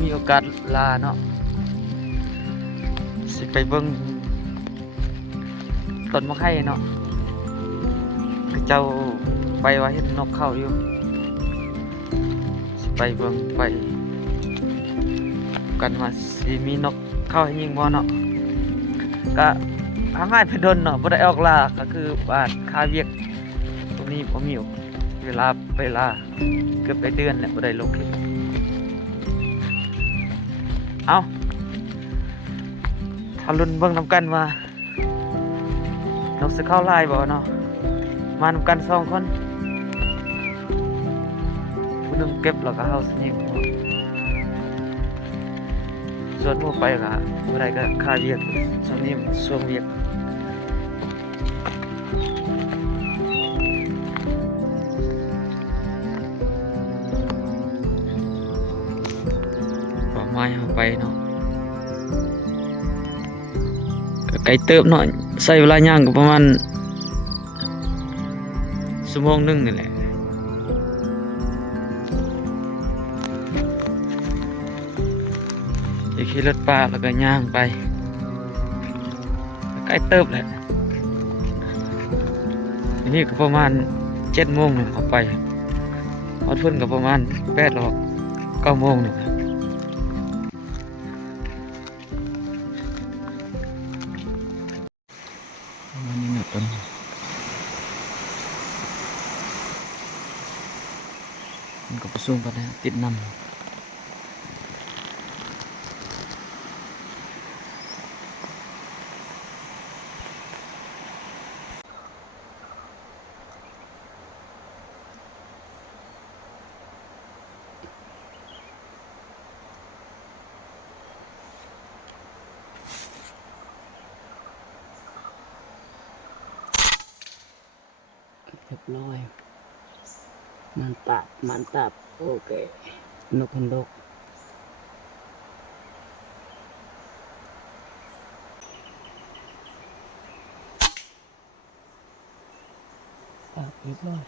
มีโอกาสลาเนาะสิไปเบิ่งต้นมะไข่เนาะคือเจ้าไปว่าเห็นนกเข้าอยู่สิไปเบิ่งไปกันว่าสิมีนกเข้าให้ยิงบ่เนาะก็หาง่ายไปดนเนาะบ่ได้ออกล่าก็คือบ้านคาเวียกตรงนี้บ่มีเวลาไปล่าเกือบได้เดือนแล้วบ่ได้ลงคลิปเอาถ้าลุ้นเบิ่งนำกันว่านกสิเข้าลายบ่เนาะมานำกัน2 คนผู้หนึงเก็บแล้วก็เฮาสิยิงส่วนผู้ไปก็บ่ได้ก็คาเวียกช่วงนี้ช่วงเวียกป่าไม้เฮาไปเนาะก็ไกลเติบเนาะใช้เวลาย่างก็ประมาณชั่วโมงนึงนี่แหละไปขี่รถป่าแล้วก็ย่างไปใกล้เติบแหละทีนี้ก็ประมาณ7 โมงนึงออกไปฮอดเพิ่นก็ประมาณ8 หรือ 9 โมงนึงประมาณนี้นะต้นมันก็ประสูงไปนะติดน้ำเรียบร้อยมันตับโอเคนกพันดกตับเรียบร้อย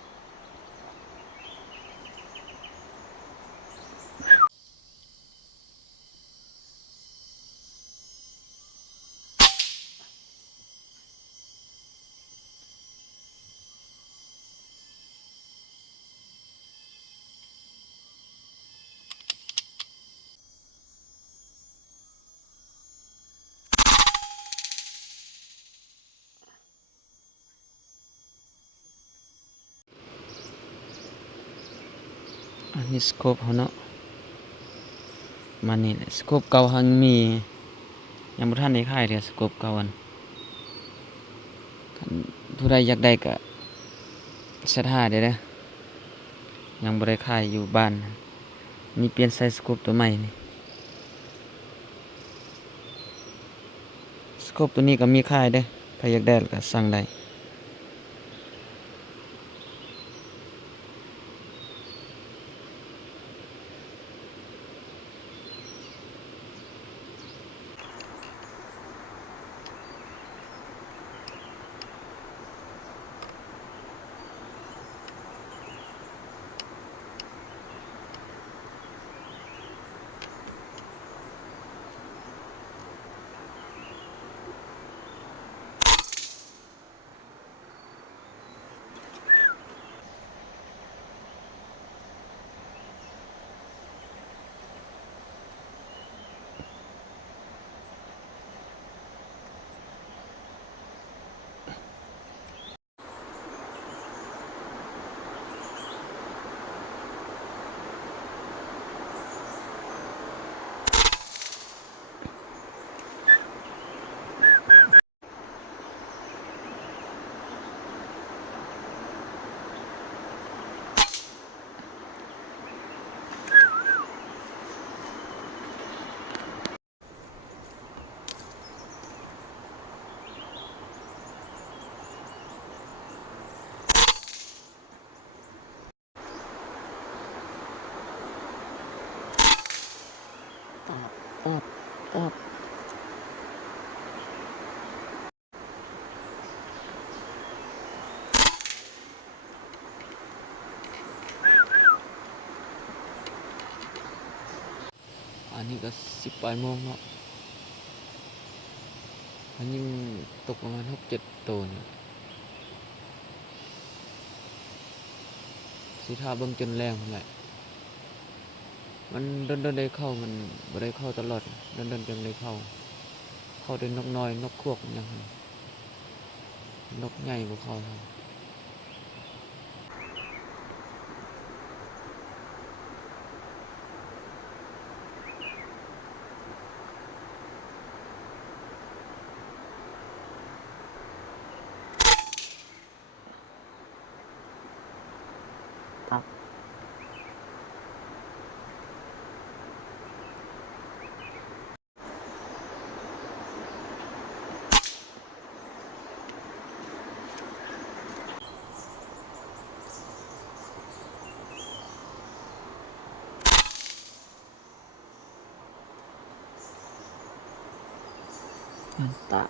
อันนี้สโคปเขาเนาะมันนี่แหละสโคปเก่าหังมียังบ่ทันได้ขายเด้อสโคปเก่าอันผู้ใดอยากได้ก็เสิหาได้เด้อยังบ่ได้ขายอยู่บ้านนี่เปลี่ยนใส่สโคปตัวใหม่นี่สโคปตัวนี้ก็มีขายเด้อถ้าอยากได้ก็สั่งได้ตับอัน บ่ายโมงเนาะมันยิ่งตกประมาณ 6-7 ตัวนี่สิท่าเบิ่งจนแรงพุ่นแหละมันดนๆได้เข้ามันบ่ได้เข้าตลอดดนๆจังได้เข้าได้นกน้อยนกควกหยังหั่นนกใหญ่บ่เข้าครับมันตับ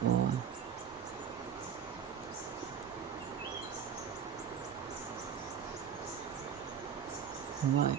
โอ้ยว้าย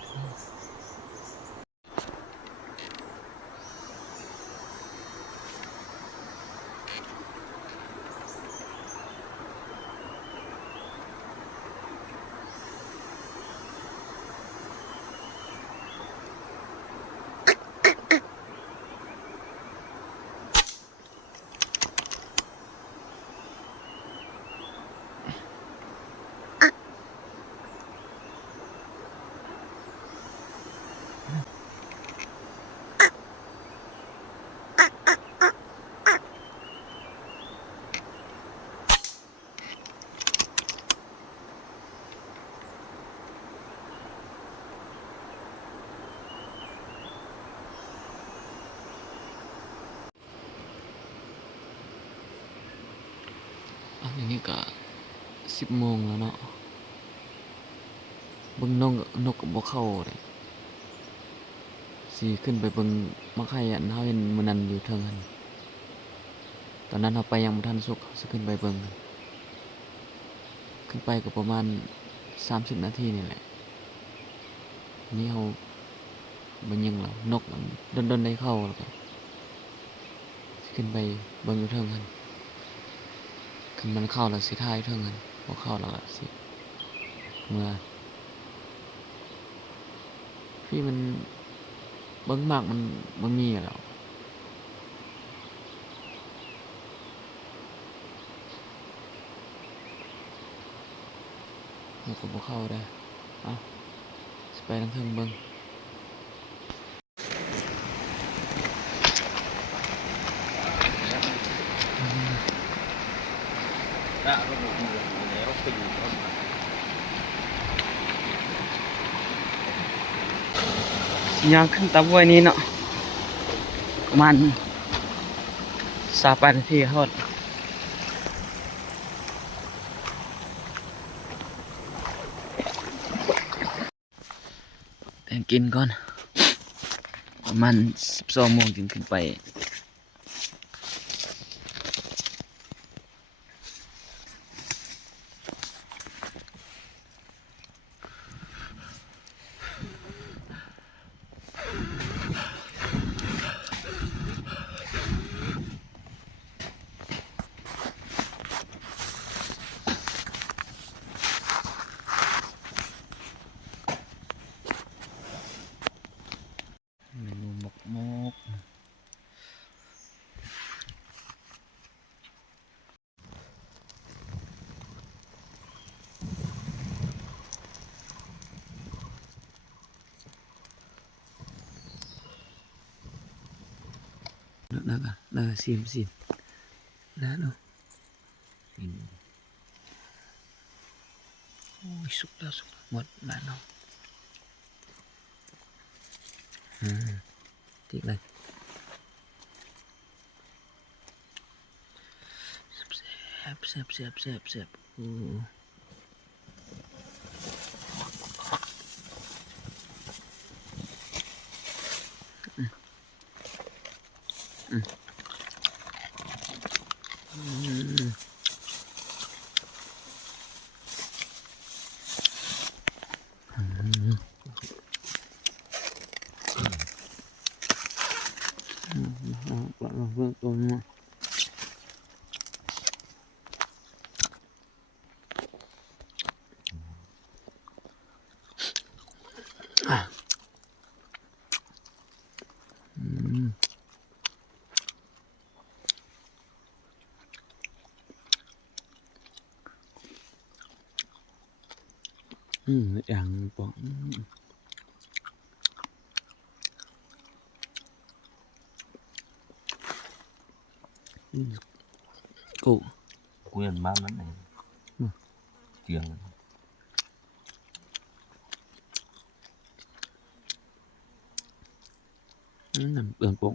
อันนี้ก็10 โมงแล้วเนาะเบิ่งนกก็บ่เข้าเลยสิขึ้นไปเบิ่งมะไข่อันเฮาเห็นมื้อนั้นอยู่เทิงหั่นตอนนั้นเฮาไปยังบ่ทันสุกสิขึ้นไปเบิ่งขึ้นไปก็ประมาณ30 นาทีนี่แหละนี่เฮาบ่ยิงแล้วนกมันดนๆได้เข้าแล้วก็สิขึ้นไปเบิ่งอยู่เทิงหั่นคันมันเข้าแล้วสิถ่ายเทิงหั่นบ่เข้าแล้วก็สิเมื่อพี่มันเบิ่งมากมันบ่มีแล้วมันก็บ่เข้าได้สิไปทางเทิงเบิ่งย่างขึ้นตะห้วยนี้เนาะประมาณ3-8 นาทีฮอดแต่งกินก่อนประมาณ 12 โมงจึงขึ้นไปเมนูหมกแล้วก็ซิมนะเนาะโอ้ยสุกแล้วหมดแล้วเนาะติ๊กเลยแซ่บโอ้ เบิ่งตัวนี้อย่างปองกูเวียนบ้านมันเองเจียงนำเบืองปง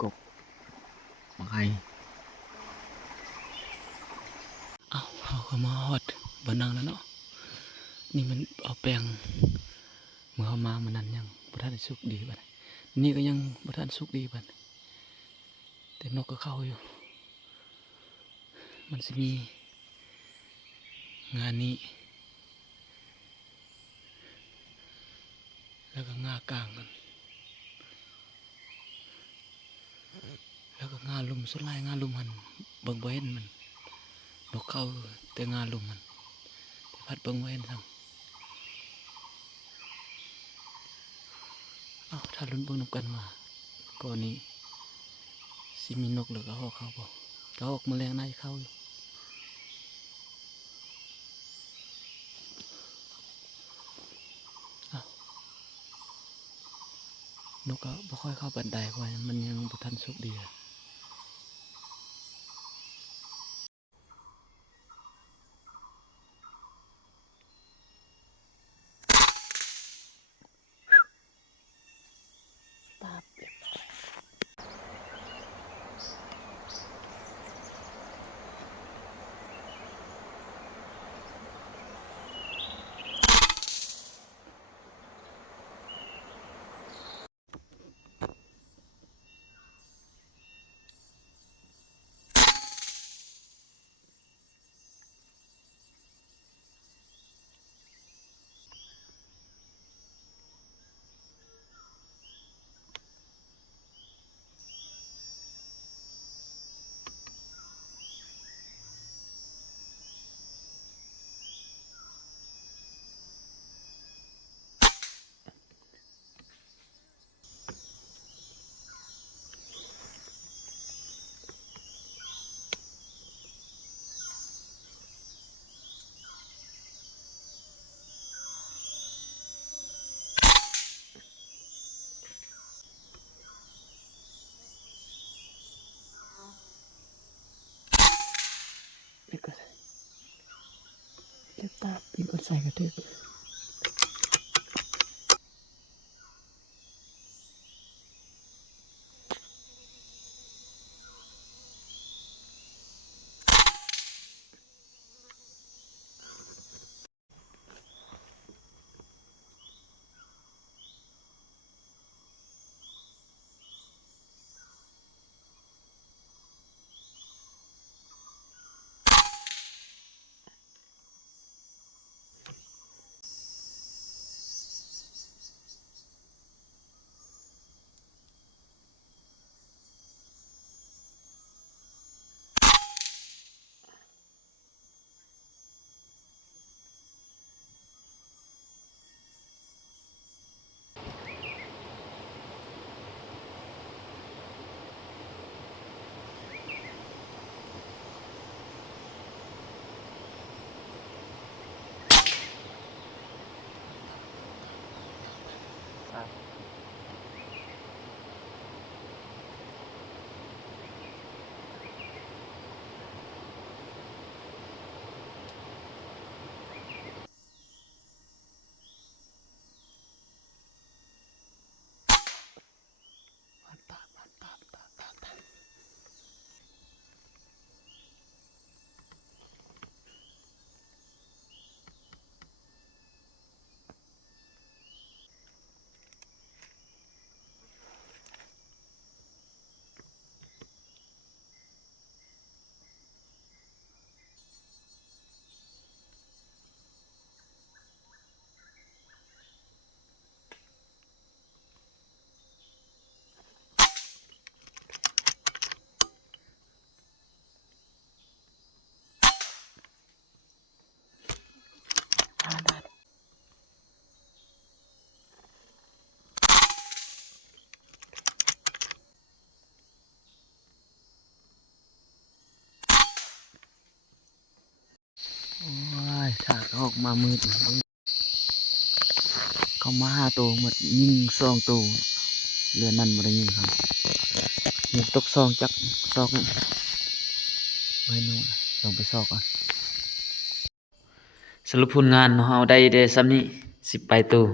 กบมาใครเอาเข้ามาฮอดบ้านนางแล้วเนาะนี่มันเอาแปลงเมื่อเข้ามามันนั้นยังบ่ทันได้สุกดีบัดนี่ก็ยังบ่ทันสุกดีบัดแต่นกก็เข้าอยู่มันสิมีงานนี้แล้วก็งากลางกันแล้วก็งาลุมสุดลายงาลุมหันเบิ่งบ่เห็นมันนกเข้าแต่งาลุมมันพัดเบิ่งบ่เห็นซ้ํถ้าลุ้นเบิ่งนำกันว่าก่อนนี้สิมีนกหรือก็ฮอกเข้าบ่ก็ฮอกมื้อแลงน่าจะเข้าอยู่นกก็บ่ค่อยเข้าปานใดเพราะมันยังบ่ทันสุกดีปาบเรียบร้อยนี่ก็เรียบปาบเป็นคนใส่กระทึก อกมามืดเขามาหาตัวหมดยิง2ตัวเรือนั้นบ่ได้ยิงครับยิงตก2จักซอกนี่ไว้นู่นลงไปซอกก่อนสรุปผลงานเฮาได้ซ้ำนี้10ไปตัว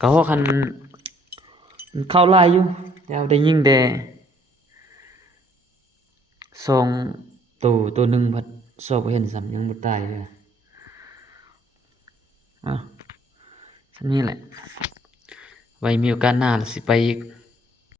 ก็ฮอคันมันเข้าหลายอยู่แต่เอาได้ยิงแต่2ตัวหนึงพัดซอกบ่เห็นซ้ำยังบ่ตายเลยอ้าวซ้ำนี้แหละไว้มีโอกาสหน้าสิไปอีก